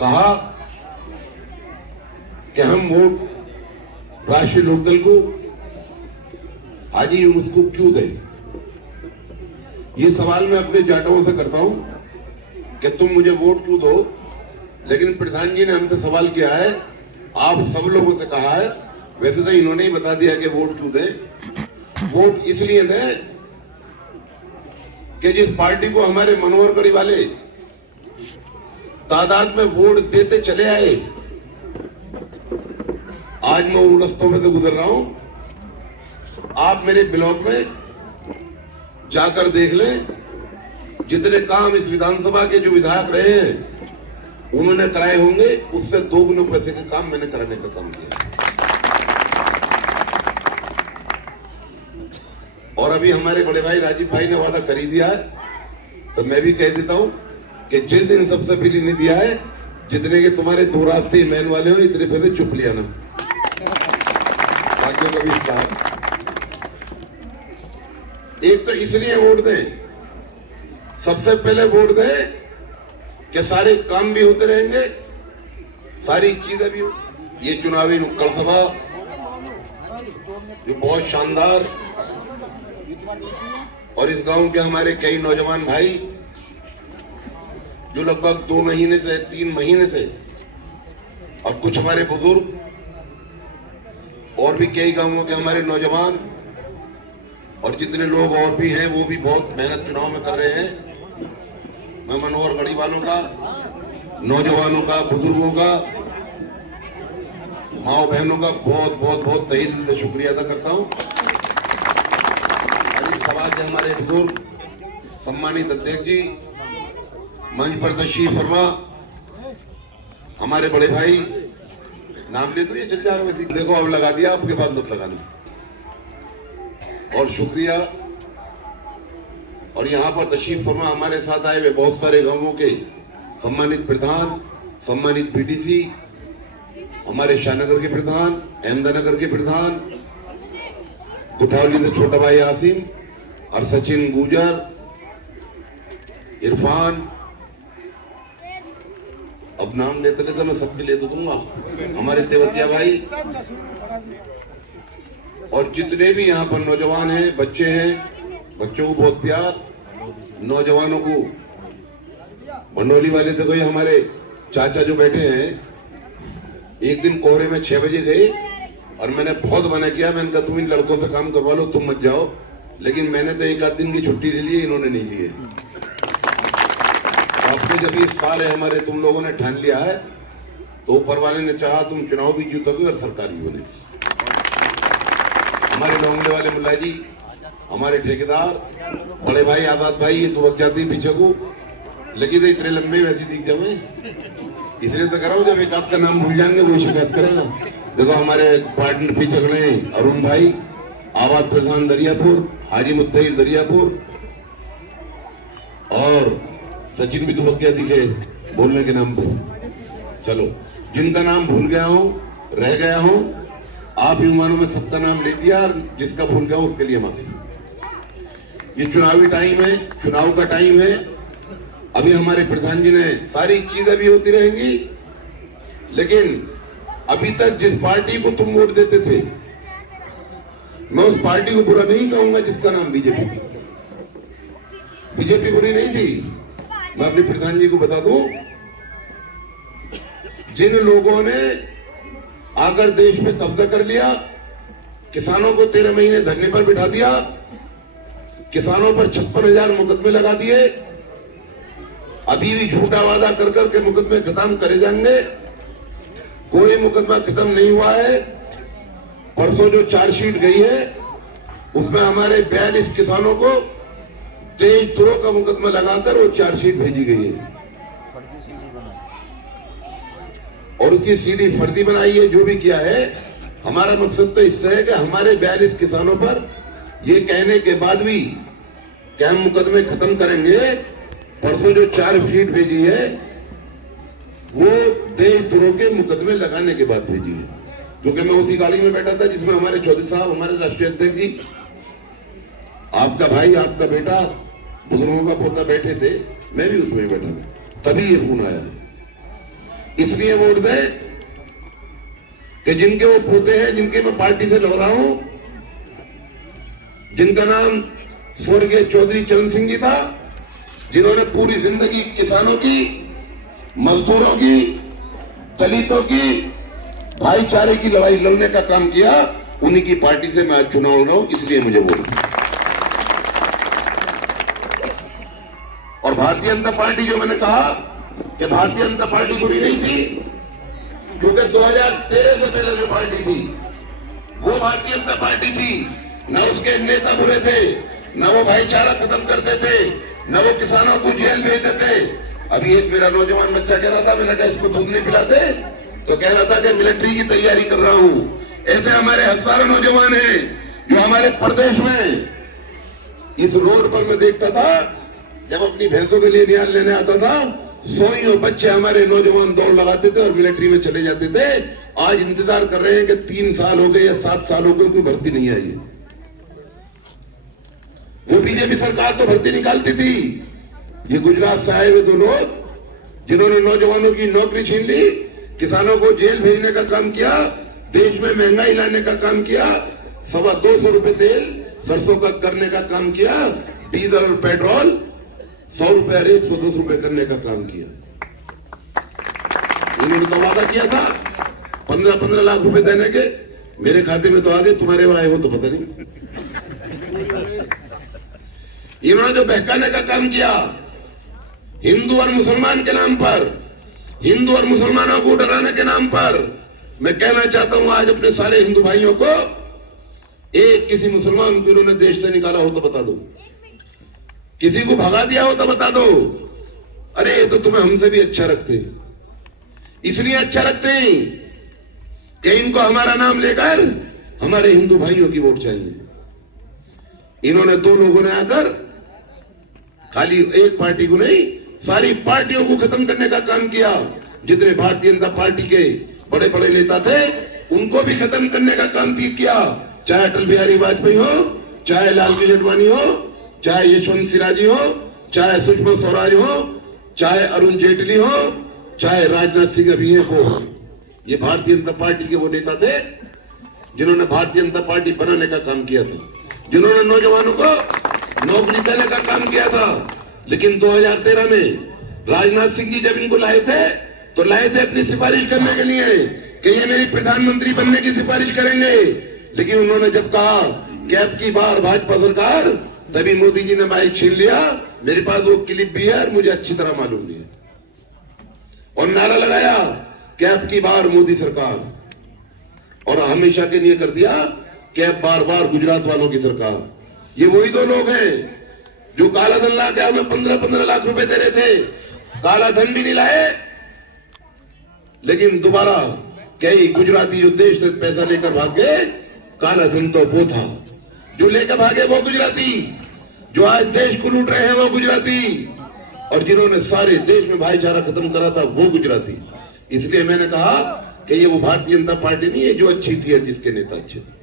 कहा कि हम वोट राष्ट्रीय लोकदल को हाजी यूनुस को क्यों दें। ये सवाल मैं अपने जाटों से करता हूं कि तुम मुझे वोट क्यों दो, लेकिन प्रधान जी ने हमसे सवाल किया है, आप सब लोगों से कहा है, वैसे तो इन्होंने ही बता दिया कि वोट क्यों दें। वोट इसलिए दें कि जिस पार्टी को हमारे मनोहर गढ़ी वाले तादाद में वोट देते चले आए, आज मैं उन रस्तों में से गुजर रहा हूं। आप मेरे ब्लॉक में जाकर देख लें, जितने काम इस विधानसभा के जो विधायक रहे हैं उन्होंने कराए होंगे, उससे 2 गुना पैसे के काम मैंने कराने का काम किया। और अभी हमारे बड़े भाई राजीव भाई ने वादा कर ही दिया है, तो मैं भी कह देता हूं कि जिस दिन सबसे पहले नहीं दिया है, जितने के तुम्हारे 2 रास्ते मैन वाले हो, इतने पैसे चुप लिया ना, बाकियों का भी स्टार। एक तो इसलिए वोट दें, सबसे पहले वोट दें कि सारे काम भी होते रहेंगे, सारी चीजें भी हो। ये चुनावी नुक्कड़ सभा जो बहुत शानदार, और इस गांव के हमारे कई नौजवान भाई जो लगभग 2 महीने से 3 महीने से, और कुछ हमारे बुजुर्ग और भी कई गांवों के हमारे नौजवान और जितने लोग और भी हैं वो भी बहुत मेहनत चुनाव में कर रहे हैं। मैं मनोहर गढ़ी वालों का, नौजवानों का, बुजुर्गों का, माओ बहनों का बहुत बहुत बहुत तहे दिल से शुक्रिया अदा करता हूं। इस समाज के हमारे बुजुर्ग सम्मानित अध्यक्ष जी, मंच पर तशरीफ फरमा, हमारे बड़े भाई, नाम ले तो ये चल जाएगा, देखो अब लगा दिया, आपके बाद मत लगाना, और शुक्रिया। और यहाँ पर तशरीफ फरमा हमारे साथ आए हुए बहुत सारे गांवों के सम्मानित प्रधान, सम्मानित पीडीसी, हमारे शाहनगर के प्रधान, अहमदनगर के प्रधान, कुठावली से छोटा भाई आसिम और सचिन गुजर, इरफान, अब नाम लेते लेते मैं सबके ले दूंगा, हमारे तेवतिया भाई, और जितने भी यहाँ पर नौजवान हैं, बच्चे हैं, बच्चों को बहुत प्यार, नौजवानों को, मंडोली वाले तो कोई हमारे चाचा जो बैठे हैं, एक दिन कोहरे में 6 बजे गए और मैंने बहुत मना किया, मैंने कहा तुम इन लड़कों से काम करवा लो, तुम मत जाओ, लेकिन मैंने तो 1 आध दिन की छुट्टी ले ली, इन्होंने नहीं ली है। आपने जब इस साल है हमारे, तुम लोगों ने ठान लिया है, तो ऊपर वाले ने चाहा तुम चुनाव भी जीतोगे और सरकार भी बनेगी। हमारे लोंगले वाले मुल्ला जी, हमारे ठेकेदार, बड़े भाई आजाद भाई, ये 2 जाती पीछे को लगी, तो इतने लंबे वैसे दिख जाए, इसलिए तो कर रहा हूँ, जब एक आध का नाम भूल जाएंगे वो शिकायत करेगा। देखो हमारे पार्टनर पीछे खड़े हैं, अरुण भाई, आवाज प्रधान दरियापुर, हाजी मुत्तहिर दरियापुर, और सचिन भी दुबकिया दिखे बोलने के नाम पे। चलो, जिनका नाम भूल गया हूं, रह गया हूं, आप युवानों में सबका नाम ले दिया, जिसका भूल गया उसके लिए माफी। ये चुनावी टाइम है, चुनाव का टाइम है, अभी हमारे प्रधान जी ने सारी चीजें भी होती रहेंगी, लेकिन अभी तक जिस पार्टी को तुम वोट देते थे, मैं उस पार्टी को बुरा नहीं कहूंगा जिसका नाम बीजेपी था। बीजेपी बुरी नहीं थी, मैं अपने प्रधान जी को बता दूं, जिन लोगों ने आकर देश में कब्जा कर लिया, किसानों को 13 महीने धरने पर बिठा दिया, किसानों पर 56,000 मुकदमे लगा दिए, अभी भी झूठा वादा कर कर के मुकदमे खत्म करे जाएंगे, कोई मुकदमा खत्म नहीं हुआ है। परसों जो चार्जशीट गई है उसमें हमारे 42 किसानों को 23 तुरों का मुकदमा लगाकर वो चार्जशीट भेजी गई है, और उसकी सीडी फर्जी बनाई है। जो भी किया है, हमारा मकसद तो इससे है कि हमारे 42 किसानों पर ये कहने के बाद भी कि हम मुकदमे खत्म करेंगे, परसों जो चार्जशीट भेजी है वो 23 तुरों के मुकदमे लगाने के बाद भेजी है। क्योंकि मैं उसी गाड़ी में बैठा था जिसमें हमारे चौधरी साहब, हमारे राष्ट्रीय अध्यक्ष जी, आपका भाई, आपका बेटा, बुजुर्गों का पोता बैठे थे, मैं भी उसमें बैठा था, तभी ये फोन आया। इसलिए वोट दें कि जिनके वो पोते हैं, जिनके मैं पार्टी से लड़ रहा हूं, जिनका नाम स्वर्गीय चौधरी चरण सिंह जी था, जिन्होंने पूरी जिंदगी किसानों की, मजदूरों की, दलितों की, भाईचारे की लड़ाई लड़ने का काम किया, उन्हीं की पार्टी से मैं आज चुनाव लड़ रहा हूं, इसलिए मुझे वोट। और भारतीय जनता पार्टी, जो मैंने कहा कि भारतीय जनता पार्टी बुरी नहीं थी, क्योंकि 2013 से पहले जो पार्टी थी वो भारतीय जनता पार्टी थी। न उसके नेता बुरे थे, न वो भाईचारा खत्म करते थे, न वो किसानों को जेल भेजते थे। अभी एक मेरा नौजवान बच्चा कह रहा था, मैंने कहा इसको दूध नहीं पिलाते, तो कह रहा था कि मिलिट्री की तैयारी कर रहा हूं। ऐसे हमारे हजारों नौजवान हैं जो हमारे प्रदेश में, इस रोड पर मैं देखता था जब अपनी भैंसों के लिए नियाल लेने आता था, सोइयों बच्चे हमारे नौजवान दौड़ लगाते थे और मिलिट्री में चले जाते थे। आज इंतजार कर रहे हैं कि 3 साल हो गए या 7 साल हो गए, कोई भर्ती नहीं आई है। वो बीजेपी सरकार तो भर्ती निकालती थी, ये गुजरात से आए हुए 2 लोग जिन्होंने नौजवानों की नौकरी छीन ली, किसानों को जेल भेजने का काम किया, देश में महंगाई लाने का काम किया, 225 रुपए तेल सरसों का करने का काम किया, डीजल और पेट्रोल 100 रुपए और 110 रुपए करने का काम किया। इन्होंने तो वादा किया था 15-15 लाख रुपए देने के, मेरे खाते में तो आ गए, तुम्हारे वहां आए हो तो पता नहीं। इन्होंने जो बहकाने का काम किया हिंदू और मुसलमान के नाम पर, हिंदू और मुसलमानों को डराने के नाम पर, मैं कहना चाहता हूं आज अपने सारे हिंदू भाइयों को, एक किसी मुसलमान को इन्होंने देश से निकाला हो तो बता दो, किसी को भगा दिया हो तो बता दो। अरे ये तो तुम्हें हमसे भी अच्छा रखते, इसलिए अच्छा रखते हैं कि इनको हमारा नाम लेकर हमारे हिंदू भाइयों की वोट चाहिए। इन्होंने 2 लोगों ने आकर खाली एक पार्टी को नहीं, सारी पार्टियों को खत्म करने का काम किया। जितने भारतीय जनता पार्टी के बड़े बड़े नेता थे उनको भी खत्म करने का काम किया, चाहे अटल बिहारी वाजपेयी हो, चाहे लालकृष्ण आडवाणी हो, चाहे यशवंत सिन्हा जी हो, चाहे सुषमा स्वराज हो, चाहे अरुण जेटली हो, चाहे राजनाथ सिंह अभी हो। ये भारतीय जनता पार्टी के वो नेता थे जिन्होंने भारतीय जनता पार्टी बनाने का काम किया था, जिन्होंने नौजवानों को नौकरी देने का काम किया था। लेकिन 2013 में राजनाथ सिंह जी जब इनको लाए थे तो लाए थे अपनी सिफारिश करने के लिए कि ये मेरी प्रधानमंत्री बनने की सिफारिश करेंगे। लेकिन उन्होंने जब कहा कि अब की बार भाजपा सरकार, तभी मोदी जी ने माइक छीन लिया। मेरे पास वो क्लिप भी है और मुझे अच्छी तरह मालूम भी है, और नारा लगाया कि अब की बार मोदी सरकार, और हमेशा के लिए कर दिया कि अब बार गुजरात वालों की सरकार। ये वही 2 लोग हैं जो काला धन ला के हमें 15-15 लाख रुपए दे रहे थे, काला धन भी नहीं लाए, लेकिन दोबारा कई गुजराती जो देश से पैसा लेकर भाग गए, काला धन तो वो था जो लेकर भागे, वो गुजराती जो आज देश को लूट रहे हैं, वो गुजराती, और जिन्होंने सारे देश में भाईचारा खत्म करा था, वो गुजराती। इसलिए मैंने कहा कि ये वो भारतीय जनता पार्टी नहीं है जो अच्छी थी और जिसके नेता अच्छे थे।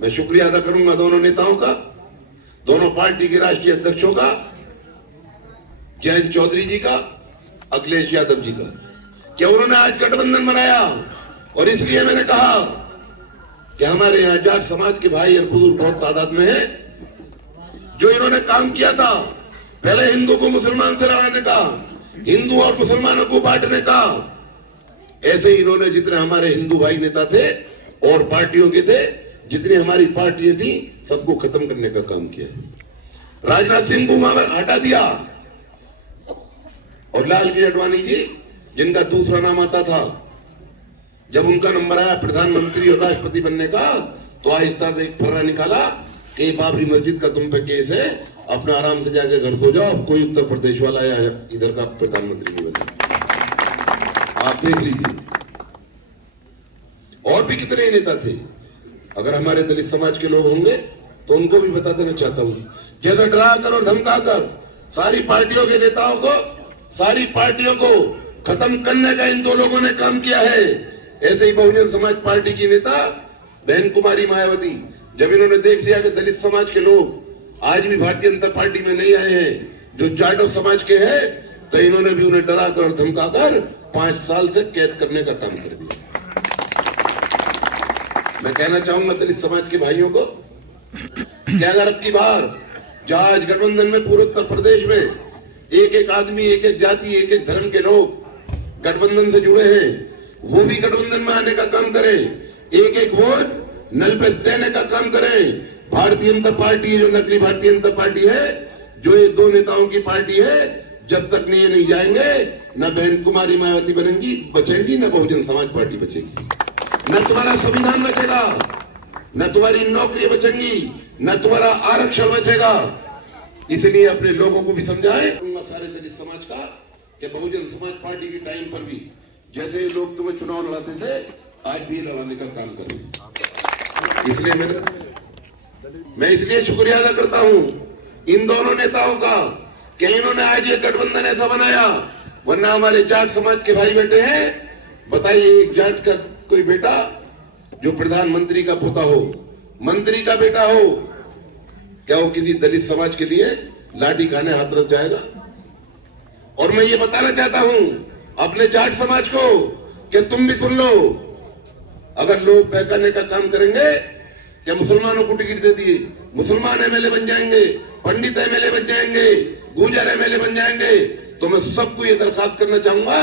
मैं शुक्रिया अदा करूंगा दोनों नेताओं का, दोनों पार्टी के राष्ट्रीय अध्यक्षों का, जयंत चौधरी जी का, अखिलेश यादव जी का, कि उन्होंने आज गठबंधन बनाया। और इसलिए मैंने कहा कि हमारे यहाँ जाट समाज के भाई और बुजुर्ग बहुत तादाद में है जो इन्होंने काम किया था, पहले हिंदू को मुसलमान से लड़ाने का, हिंदू और मुसलमानों को बांटने का। ऐसे ही इन्होंने जितने हमारे हिंदू भाई नेता थे और पार्टियों के थे, जितनी हमारी पार्टियां थी, सबको खत्म करने का काम किया। राजनाथ सिंह को वहां हटा दिया, और लालकृष्ण आडवाणी जी जिनका दूसरा नाम आता था, जब उनका नंबर आया प्रधानमंत्री और राष्ट्रपति बनने का, तो आहिस्ता से एक फर्रा निकाला कि बाबरी मस्जिद का तुम पे केस है, अपना आराम से जाके घर सो जाओ, अब कोई उत्तर प्रदेश वाला या इधर का प्रधानमंत्री नहीं बना। आप देख लीजिए, और भी कितने नेता थे। अगर हमारे दलित समाज के लोग होंगे तो उनको भी बता देना चाहता हूं, जैसे डरा कर और धमका कर सारी पार्टियों के नेताओं को, सारी पार्टियों को खत्म करने का इन 2 लोगों ने काम किया है। ऐसे ही बहुजन समाज पार्टी की नेता बहन कुमारी मायावती, जब इन्होंने देख लिया कि दलित समाज के लोग आज भी भारतीय जनता पार्टी में नहीं आए हैं, जो जाटव समाज के हैं, तो इन्होंने भी उन्हें डरा कर और धमका कर 5 साल से कैद करने का काम कर दिया। मैं कहना चाहूंगा दलित समाज के भाइयों को कि अगर अब की बार जहां गठबंधन में पूरे उत्तर प्रदेश में एक एक आदमी, एक एक जाति, एक एक धर्म के लोग गठबंधन से जुड़े हैं, वो भी गठबंधन में आने का काम करें, एक एक वोट नल पे देने का काम करें। भारतीय जनता पार्टी, जो नकली भारतीय जनता पार्टी है, जो ये 2 नेताओं की पार्टी है, जब तक नहीं ये नहीं जाएंगे, न बहन कुमारी मायावती बचेंगी, न बहुजन समाज पार्टी बचेगी, न तुम्हारा संविधान बचेगा, न तुम्हारी नौकरी बचेंगी, न तुम्हारा आरक्षण बचेगा। इसलिए अपने लोगों को भी समझाएं, सारे दलित समाज का, कि बहुजन समाज पार्टी के टाइम पर भी जैसे लोग तुम्हें चुनाव लड़ाते थे, आज भी लड़ाने का काम कर रहे हैं। इसलिए मैं इसलिए शुक्रिया अदा करता हूं इन दोनों नेताओं का कि इन्होंने आज ये गठबंधन ऐसा बनाया, वरना हमारे जाट समाज के भाई बेटे हैं। बताइए, एक जाट का कोई बेटा जो प्रधानमंत्री का पोता हो, मंत्री का बेटा हो, क्या वो किसी दलित समाज के लिए लाठी खाने हाथरस जाएगा? और मैं ये बताना चाहता हूं अपने जाट समाज को कि तुम भी सुन लो, अगर लोग बहकाने का काम करेंगे कि मुसलमानों को टिकट दे दिए, मुसलमान एमएलए बन जाएंगे, पंडित एमएलए बन जाएंगे, गुर्जर एमएलए बन जाएंगे, तो मैं सबको ये दरखास्त करना चाहूंगा,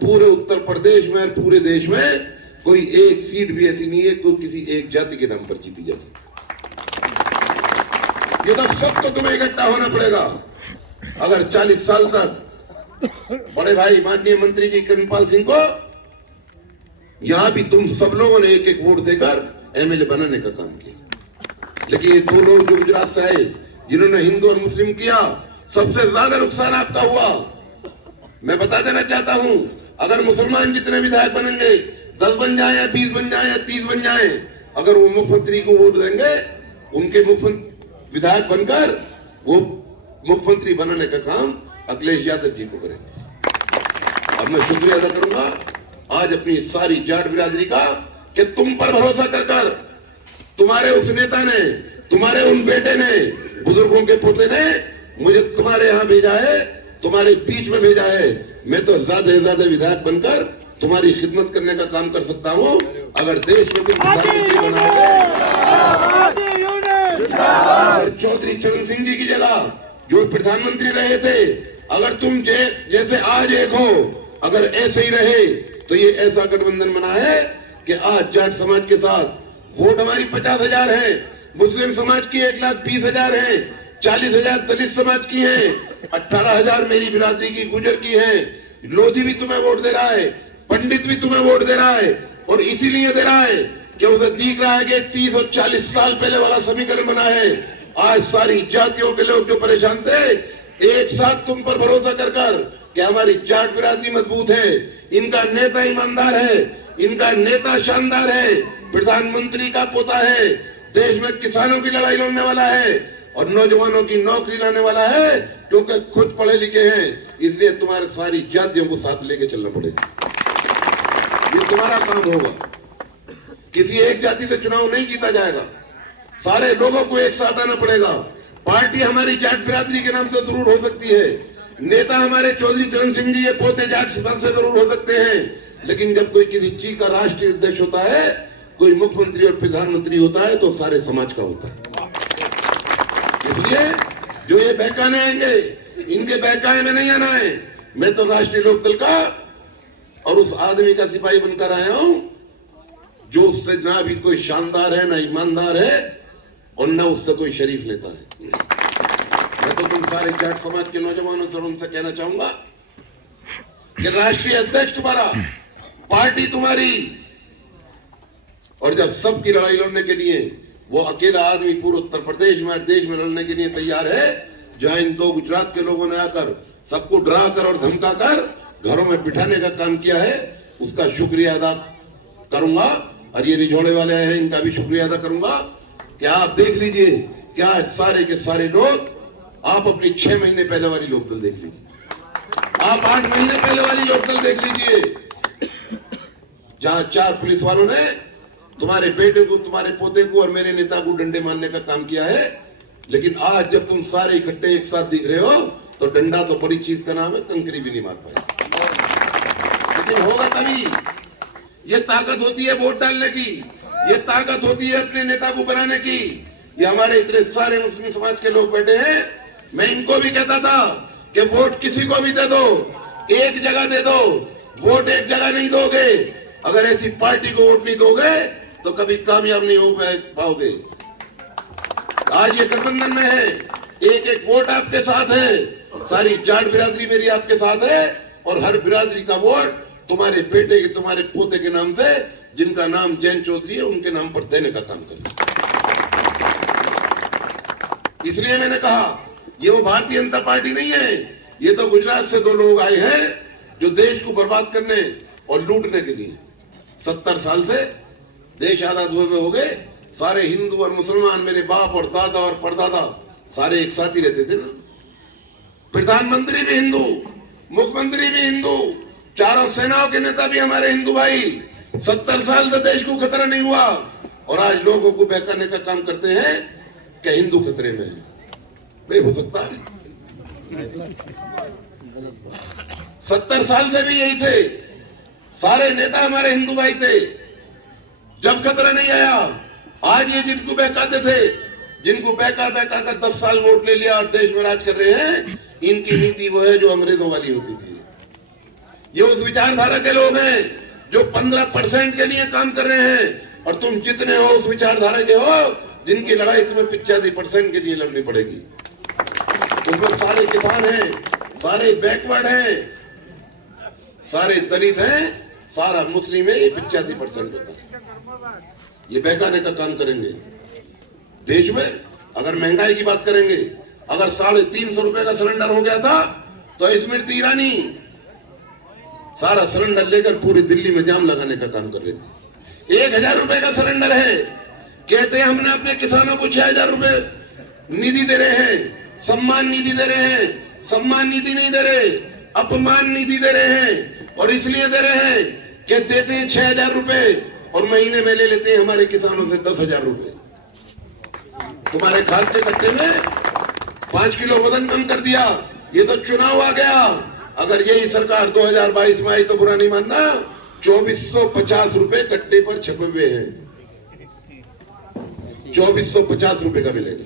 पूरे उत्तर प्रदेश में और पूरे देश में कोई एक सीट भी ऐसी नहीं है कोई किसी एक जाति के नाम पर जीती जा सकती। ये तो सबको तुम्हें इकट्ठा होना पड़ेगा। अगर 40 साल तक बड़े भाई माननीय मंत्री जी कृपाल सिंह को यहां भी तुम सब लोगों ने एक एक वोट देकर एमएलए बनाने का काम किया, लेकिन ये 2 लोग जो गुजरात से आए, जिन्होंने हिंदू और मुस्लिम किया, सबसे ज्यादा नुकसान आपका हुआ। मैं बता देना चाहता हूं, अगर मुसलमान जितने विधायक बनेंगे, 10 बन जाए या 20 बन जाए या 30 बन जाए, अगर वो मुख्यमंत्री को वोट देंगे, उनके विधायक बनकर वो मुख्यमंत्री बनाने का काम अखिलेश यादव जी को करेंगे। और मैं शुक्रिया अदा करूंगा आज अपनी सारी जाट बिरादरी का कि तुम पर भरोसा कर तुम्हारे उस नेता ने, तुम्हारे उन बेटे ने, बुजुर्गों के पोते ने मुझे तुम्हारे यहाँ भेजा है, तुम्हारे बीच में भेजा है। मैं तो ज्यादा से ज्यादा विधायक बनकर तुम्हारी खिदमत करने का काम कर सकता हूँ। अगर देश में चौधरी चरण सिंह जी की जगह जो प्रधानमंत्री रहे थे, अगर तुम जैसे आज एक हो, अगर ऐसे ही रहे, तो ये ऐसा गठबंधन बना है कि आज जाट समाज के साथ वोट हमारी 50,000 है, मुस्लिम समाज की 1,20,000 है, 40,000 दलित समाज की है, 18,000 मेरी बिरादरी की गुजर की है। लोधी भी तुम्हें वोट दे रहा है, पंडित भी तुम्हें वोट दे रहा है, और इसीलिए दे रहा है कि उसे दिख रहा है कि 30 और 40 साल पहले वाला समीकरण बना है। आज सारी जातियों के लोग जो परेशान थे, एक साथ तुम पर भरोसा कर कि हमारी जाट बिरादरी मजबूत है, इनका नेता ईमानदार है, इनका नेता शानदार है, प्रधानमंत्री का पोता है, देश में किसानों की लड़ाई लड़ने वाला है और नौजवानों की नौकरी लाने वाला है, क्योंकि खुद पढ़े लिखे हैं। इसलिए तुम्हारे सारी जातियों को साथ लेके चलना पड़ेगा, ये तुम्हारा काम होगा। किसी एक जाति से चुनाव नहीं जीता जाएगा, सारे लोगों को एक साथ आना पड़ेगा। पार्टी हमारी जाट बिरादरी के नाम से जरूर हो सकती है, नेता हमारे चौधरी चरण सिंह जी ये पोते जाट समाज से जरूर हो सकते हैं, लेकिन जब कोई किसी चीज का राष्ट्रीय अध्यक्ष होता है, कोई मुख्यमंत्री और प्रधानमंत्री होता है, तो सारे समाज का होता है। इसलिए जो ये बहकाने आएंगे, इनके बहकाए में नहीं आना है। मैं तो राष्ट्रीय लोकदल का और उस आदमी का सिपाही बनकर आया हूं जो उससे ना भी कोई शानदार है, ना ईमानदार है, और न उससे कोई शरीफ नेता है। मैं तो तुम सारे जाट समाज के नौजवानों से उनसे कहना चाहूंगा कि राष्ट्रीय अध्यक्ष तुम्हारा, पार्टी तुम्हारी, और जब सबकी लड़ाई लड़ने के लिए वो अकेला आदमी पूरे उत्तर प्रदेश में और देश में लड़ने के लिए तैयार है, जहां इन 2 गुजरात के लोगों ने आकर सबको डरा कर और धमका कर घरों में बिठाने का काम किया है, उसका शुक्रिया अदा करूंगा। और ये रिझोड़े वाले हैं, इनका भी शुक्रिया अदा करूंगा कि आप देख लीजिए, क्या सारे के सारे लोग, आप अपनी 6 महीने पहले वाली लोकदल देख लीजिए, आप 8 महीने पहले वाली लोकदल देख लीजिए, जहां 4 पुलिस वालों ने तुम्हारे बेटे को, तुम्हारे पोते को और मेरे नेता को डंडे मारने का काम किया है। लेकिन आज जब तुम सारे इकट्ठे एक साथ दिख रहे हो, तो डंडा तो बड़ी चीज का नाम है, कंकरी भी नहीं मार पाए। लेकिन होगा तभी। ये ताकत होती है वोट डालने की, ये ताकत होती है अपने नेता को बनाने की। ये हमारे इतने सारे मुस्लिम समाज के लोग बैठे हैं, मैं इनको भी कहता था कि वोट किसी को भी दे दो, एक जगह दे दो, वोट एक जगह नहीं दोगे। अगर ऐसी पार्टी को वोट नहीं दोगे तो कभी कामयाब नहीं हो पाओगे। आज ये गठबंधन में है, एक एक वोट आपके साथ है, सारी जाट बिरादरी मेरी आपके साथ है, और हर बिरादरी का वोट तुम्हारे बेटे के, तुम्हारे पोते के नाम से, जिनका नाम जैन चौधरी है, उनके नाम पर देने का काम करें। इसलिए मैंने कहा ये वो भारतीय जनता पार्टी नहीं है, ये तो गुजरात से दो लोग आए हैं जो देश को बर्बाद करने और लूटने के लिए। 70 साल से देश आजाद हुए हो गए, सारे हिंदू और मुसलमान, मेरे बाप और दादा और परदादा सारे एक साथ ही रहते थे ना। प्रधानमंत्री भी हिंदू, मुख्यमंत्री भी हिंदू, चारों सेनाओं के नेता भी हमारे हिंदू भाई। 70 साल से देश को खतरा नहीं हुआ, और आज लोगों को बहकाने का काम करते हैं कि हिंदू खतरे में है। भाई हो सकता है 70 साल से भी यही थे, सारे नेता हमारे हिंदू भाई थे, जब खतरा नहीं आया। आज ये जिनको बहकाते थे, जिनको बहका बहका कर 10 साल वोट ले लिया और देश में राज कर रहे हैं, इनकी नीति वो है जो अंग्रेजों वाली होती थी। ये उस विचारधारा के लोग हैं जो 15% के लिए काम कर रहे हैं, और तुम जितने हो उस विचारधारा के हो जिनकी लड़ाई तुम्हें 85% के लिए लड़नी पड़ेगी। उसमें सारे किसान हैं, सारे बैकवर्ड हैं, सारे दलित हैं, सारा मुस्लिम है, ये 85% होता है। ये बहकाने का काम करेंगे। देश में अगर महंगाई की बात करेंगे, अगर 350 रुपए का सिलेंडर हो गया था तो स्मृति ईरानी सारा सिलेंडर लेकर पूरी दिल्ली में जाम लगाने का काम कर रही थी। 1000 रुपए का सिलेंडर है, कहते हैं हमने अपने किसानों को 6000 रुपए निधि दे रहे हैं, सम्मान निधि दे रहे हैं। सम्मान निधि नहीं दे रहे, अपमान निधि दे रहे हैं, और इसलिए दे रहे हैं कि देते हैं 6000 रुपए और महीने में ले लेते हैं हमारे किसानों से 10,000 रुपए। तुम्हारे खाद के कट्टे में 5 किलो वजन कम कर दिया। ये तो चुनाव आ गया, अगर यही सरकार 2022 में आई तो बुरा नहीं मानना, 2450 रुपए कट्टे पर छपे हुए हैं। 2450 रुपए का मिलेगा।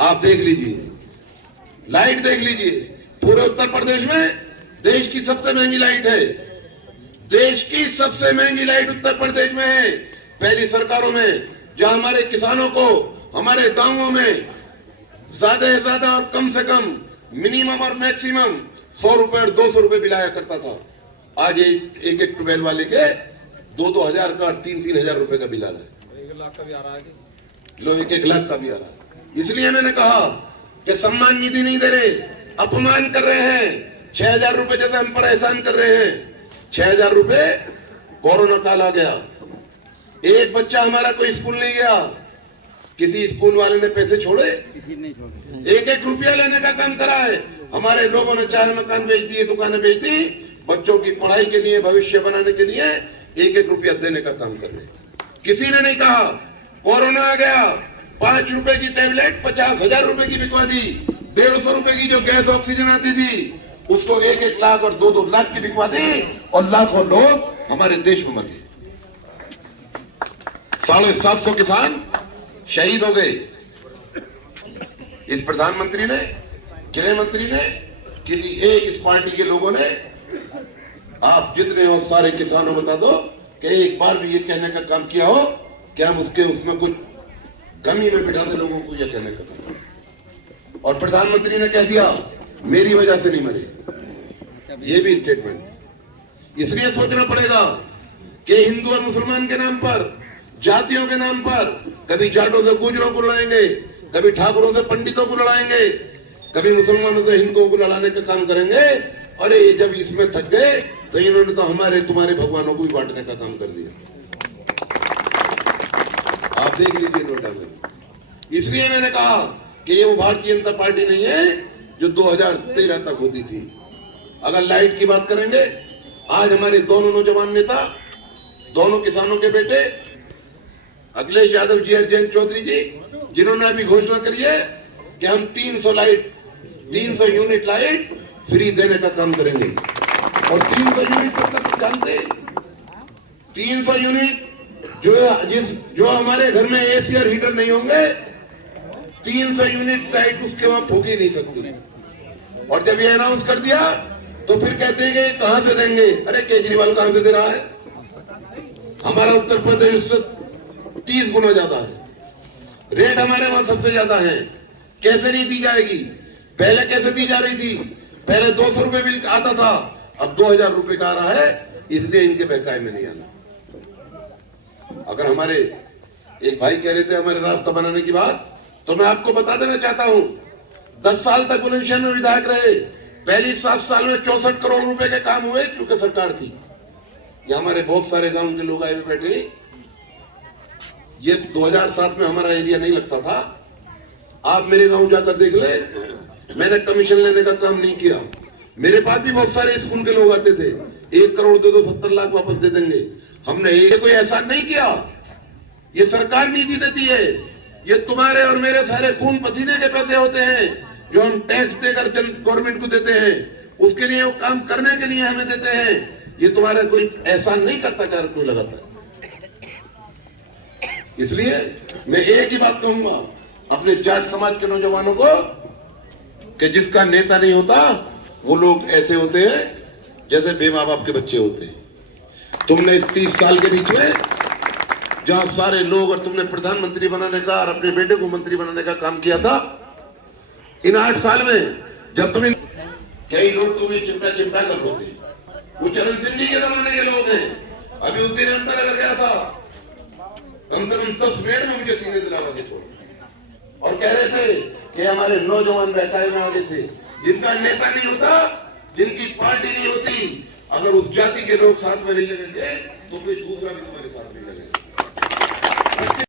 आप देख लीजिए, लाइट देख लीजिए, पूरे उत्तर प्रदेश में देश की सबसे महंगी लाइट है। देश की सबसे महंगी लाइट उत्तर प्रदेश में है। पहली सरकारों में जहां हमारे किसानों को हमारे गांवों में ज्यादा से ज्यादा और कम से कम मिनिमम और मैक्सिमम 100 रुपए और 200 रुपए बिलाया करता था, आज एक ट्यूबवेल वाले के 2-2 हजार का और 3-3 हजार रुपए का बिल आ रहा है। 1 लाख का भी आ रहा है, लोग 1 लाख का भी आ रहा है। इसलिए मैंने कहा कि सम्मान निधि नहीं दे रहे, अपमान कर रहे हैं। 6000 रुपए जैसे हम पर एहसान कर रहे हैं। 6000 रुपए, कोरोना काल आ गया, एक बच्चा हमारा कोई स्कूल नहीं गया, किसी स्कूल वाले ने पैसे छोड़े? किसी नहीं छोड़े। 1-1 रुपया लेने का काम करा है। हमारे लोगों ने चाहे मकान बेच दिए, दुकानें बेच दी, बच्चों की पढ़ाई के लिए, भविष्य बनाने के लिए 1-1 रुपया देने का काम कर रहे। किसी ने नहीं कहा। कोरोना आ गया, 5 रुपए की टेबलेट 50,000 रुपए की बिकवा दी। 150 रुपए की जो गैस ऑक्सीजन आती थी उसको 1-1 लाख और 2-2 लाख की बिकवा दी, और लाखों लोग हमारे देश में मर गए। 750 किसान शहीद हो गए। इस प्रधानमंत्री ने, गृह मंत्री ने, किसी एक इस पार्टी के लोगों ने, आप जितने हो सारे किसानों बता दो कि एक बार भी ये कहने का काम किया हो कि हम उसमें कुछ कमी में बिठा दे लोगों को, यह कहने का काम। और प्रधानमंत्री ने कह दिया मेरी वजह से नहीं मरे, ये भी स्टेटमेंट। इसलिए सोचना पड़ेगा कि हिंदू और मुसलमान के नाम पर, जातियों के नाम पर, कभी जाटों से गुजरों को लड़ाएंगे, कभी ठाकुरों से पंडितों को लड़ाएंगे, कभी मुसलमानों से हिंदुओं को लड़ाने का काम करेंगे। अरे जब इसमें थक गए तो इन्होंने तो हमारे तुम्हारे भगवानों को भी बांटने का काम कर दिया। आप देख लीजिए नोटा में। इसलिए मैंने कहा कि ये वो भारतीय जनता पार्टी नहीं है जो 2013 तक होती थी। अगर लाइट की बात करेंगे, आज हमारे दोनों नौजवान नेता, दोनों किसानों के बेटे, अखिलेश यादव जी और जयंत चौधरी जी, जिन्होंने अभी घोषणा करी है कि हम 300 यूनिट लाइट फ्री देने का काम करेंगे। और 300 यूनिट मतलब जानते, 300 यूनिट जो हमारे घर में एसी और हीटर नहीं होंगे, 300 यूनिट लाइट उसके वहां फूक ही नहीं सकती। और जब ये अनाउंस कर दिया तो फिर कहते हैं कि कहां से देंगे। अरे केजरीवाल कहां से दे रहा है? हमारा उत्तर प्रदेश से 30 गुना ज्यादा है, रेट हमारे वहां सबसे ज्यादा है। कैसे नहीं दी जाएगी? पहले कैसे दी जा रही थी? पहले 200 रुपए बिल आता था, अब 2000 रुपए का आ रहा है, इसलिए इनके बहकाए में नहीं आना। अगर हमारे एक भाई कह रहे थे हमारे रास्ता बनाने की बात, तो मैं आपको बता देना चाहता हूं, 10 साल तक बुलंदशहर में विधायक रहे, पहली 7 साल में 64 करोड़ रुपए के काम हुए, क्योंकि सरकार थी। ये हमारे बहुत सारे गांव के लोग आए हुए बैठे। ये 2007 में हमारा एरिया नहीं लगता था, आप मेरे गांव जाकर देख ले, मैंने कमीशन लेने का काम नहीं किया। मेरे पास भी बहुत सारे स्कूल के लोग आते थे, 1 करोड़ दे दो 70 लाख वापस दे देंगे। हमने ये कोई ऐसा नहीं किया। ये सरकार नीति देती है, ये तुम्हारे और मेरे सारे खून पसीने के पैसे होते हैं जो हम टैक्स देकर गवर्नमेंट को देते हैं, उसके लिए वो काम करने के लिए हमें देते हैं। ये तुम्हारा कोई ऐसा नहीं करता कर कोई लगाता। इसलिए मैं एक ही बात कहूंगा अपने जाट समाज के नौजवानों को कि जिसका नेता नहीं होता वो लोग ऐसे होते हैं जैसे बेमाँ बाप के बच्चे होते हैं। तुमने इस 30 साल के बीच में जहां सारे लोग और तुमने प्रधानमंत्री बनाने का और अपने बेटे को मंत्री बनाने का काम किया था, इन 8 साल में जब तुम्हें कई लोग तुम्हें चिंता कर रहे थे, वो चरण सिंह जी के जमाने के लोग हैं। अभी उस दिन अंतर अगर गया था, कम से कम 10 मिनट में मुझे सीने दिलावा के छोड़ और कह रहे थे कि हमारे नौजवान बहकाए में आगे थे। जिनका नेता नहीं होता, जिनकी पार्टी नहीं होती, अगर उस जाति के लोग साथ में नहीं लगेंगे तो कोई दूसरा भी तुम्हारे साथ नहीं लगेगा।